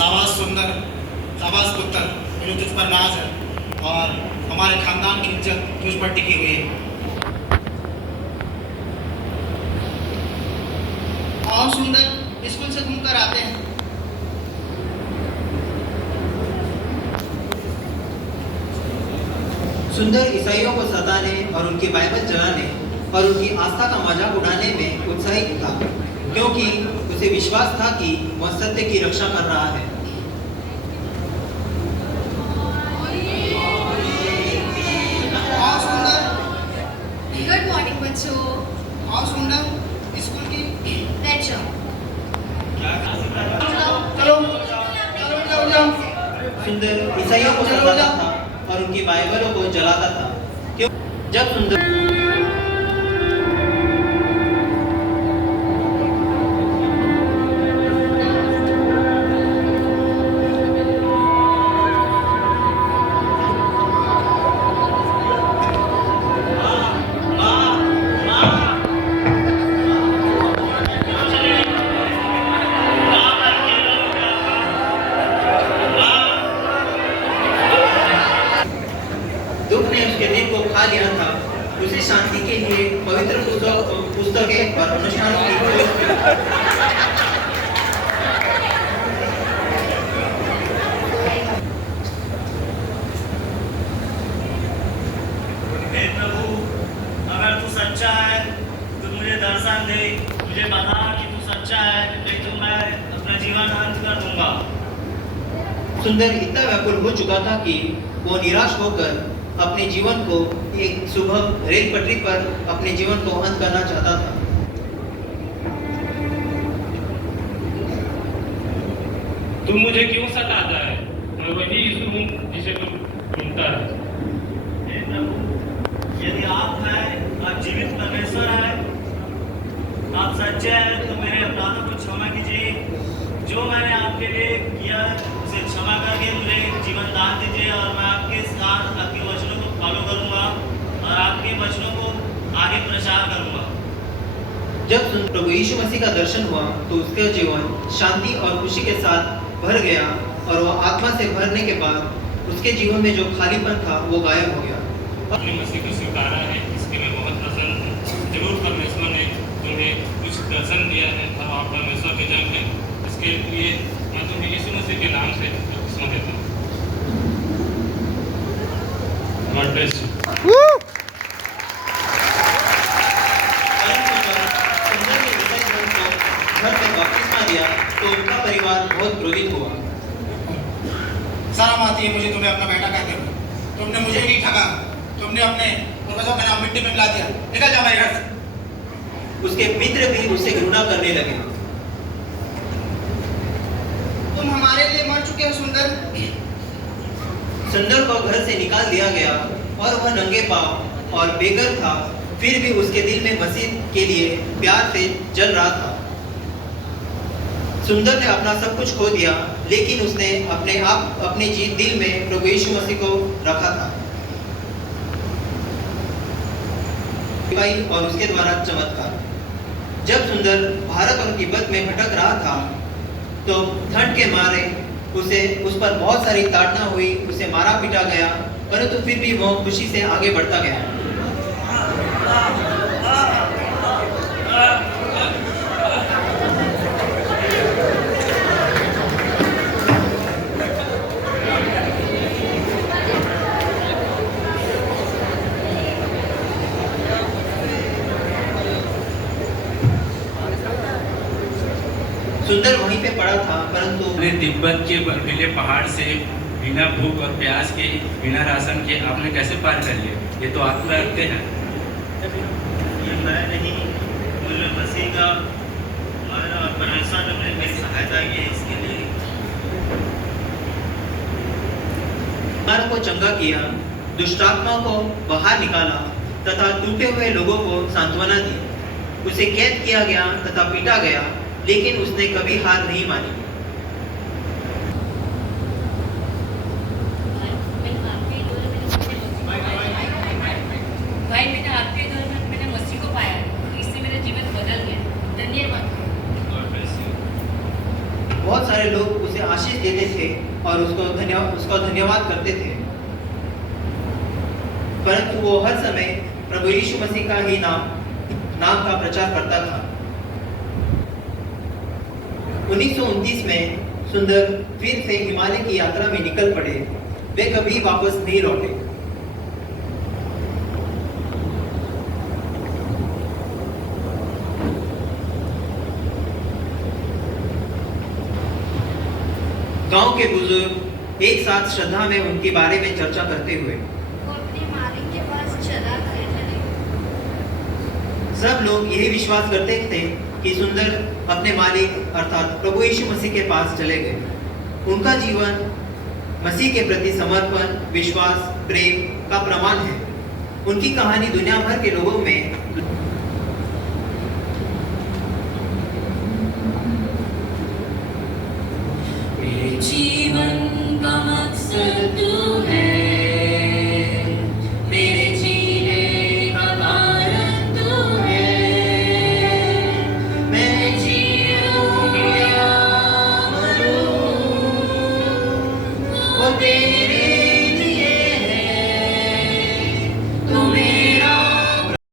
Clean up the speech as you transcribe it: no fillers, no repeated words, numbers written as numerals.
शाबाश सुंदर, शाबाश पुत्र, मुझे तुझ पर नाज है और हमारे खानदान की इज्जत तुझ पर टिकी हुई है। और सुंदर, स्कूल से घूमकर आते हैं। सुंदर ईसाइयों को सताने और उनकी बाइबल जलाने और उनकी आस्था का मजाक उड़ाने में उत्साहित था, क्योंकि उसे विश्वास था कि वह सत्य की रक्षा कर रहा है। और सुंदर, गुड मॉर्निंग बच्चों। और सुंदर, स्कूल की बैठ जाओ। चलो चलो जाओ जाओ। सुंदर ईसाइयों को सताता था और उनकी बाइबलों को जलाता था। क्यों? जब सुंदर दुख ने उसके दिल को खा लिया था, उसे शांति के लिए पवित्र पुस्तकें और अनुष्ठानों की खोज की। हे प्रभु, अगर तू सच्चा है तो मुझे दर्शन दे, मुझे बता कि तू सच्चा है, नहीं तो मैं अपना जीवन अंत कर दूंगा। सुंदर इतना व्याकुल हो चुका था कि वो निराश होकर अपने जीवन को एक सुबह रेल पटरी पर अपने जीवन को अंत करना चाहता था। तू मुझे क्यों सताता है? मैं वही यीशु हूँ जिसे तू ढूंढता है। हे प्रभु, यदि आप हैं, आप जीवित परमेश्वर हैं, आप सच्चे हैं तो मेरे अपराधों को क्षमा कीजिए। जो मैंने आपके लिए किया उसे क्षमा करके मुझे जीवन दान दीजिए और मैं आपके साथ आपके वचनों को फॉलो करूंगा और आपके वचनों को आगे प्रचार करूंगा। जब प्रभु यीशु मसीह का दर्शन हुआ तो उसका जीवन शांति और खुशी के साथ भर गया और वह आत्मा से भरने के बाद उसके जीवन में जो खालीपन था वो गायब हो गया। अपने मसीह को स्वीकारा है, इसके मैं बहुत प्रसन्न हूँ। जरूर परमेश्वर ने तुम्हें कुछ दर्शन दिया है और आप परमेश्वर के जन हैं। इसके लिए मैं तुम्हें यीशु मसीह के नाम से बपतिस्मा देता हूँ। God bless you. सुंदर ने ईसाई धर्म को घर में बपतिस्मा दिया तो उनका परिवार बहुत क्रोधित हुआ। शर्म आती है मुझे तुम्हें अपना बेटा कहते हुए। तुमने मुझे नहीं ठगा, तुमने अपने पूर्वजों का नाम मिट्टी में मिला दिया। निकल जा मेरे घर से। उसके मित्र भी उससे घृणा करने लगे। तुम हमारे लिए मर चुके हो सुंदर। सुंदर को घर से निकाल दिया गया और वह नंगे पांव और बेघर था, फिर भी उसके दिल में मसीह के लिए प्यार से जल रहा था। सुंदर ने अपना सब कुछ खो दिया, लेकिन उसने अपने दिल में प्रभु यीशु मसीह को रखा था और उसके द्वारा चमत्कार। जब सुंदर भारत और तिब्बत में भटक रहा था तो ठंड के मारे उस पर बहुत सारी ताड़ना हुई, उसे मारा पीटा गया, परंतु फिर भी वह खुशी से आगे बढ़ता गया। सुंदर वहीं पे पड़ा था, परंतु आपने तिब्बत के बर्फीले पहाड़ से बिना भूख और प्यास के, बिना राशन के आपने कैसे पार कर लिया? ये तो आत्मा रखते हैं। ये मैं नहीं, मुझे मसीह का परमेश्वर ने मेरी सहायता की है। इसके लिए बीमार को चंगा किया, दुष्टात्मा को बाहर निकाला तथा टूटे हुए लोगों को सांत्वना दी। उसे कैद किया गया तथा पीटा गया, लेकिन उसने कभी हार नहीं मानी। भाई मैंने आपके घर में मैंने मसीह को पाया है, इससे मेरा जीवन बदल गया। धन्यवाद। बहुत सारे सारे लोग उसे आशीष देते थे और उसको धन्यवाद करते थे, परंतु वो हर समय प्रभु यीशु मसीह का ही नाम का प्रचार करता था। 1929 में सुंदर फिर से हिमालय की यात्रा में निकल पड़े। वे कभी वापस नहीं लौटे। गांव के बुजुर्ग एक साथ श्रद्धा में उनके बारे में चर्चा करते हुए वो अपने मालिक के पास चला गया। सब लोग यही विश्वास करते थे कि सुंदर अपने मालिक अर्थात प्रभु यीशु मसीह के पास चले गए। उनका जीवन मसीह के प्रति समर्पण, विश्वास, प्रेम का प्रमाण है। उनकी कहानी दुनिया भर के लोगों में जीवन का मकसद तू है, मेरे जीने का कारण तू है। मैं जीऊं या मरूं, वो तेरे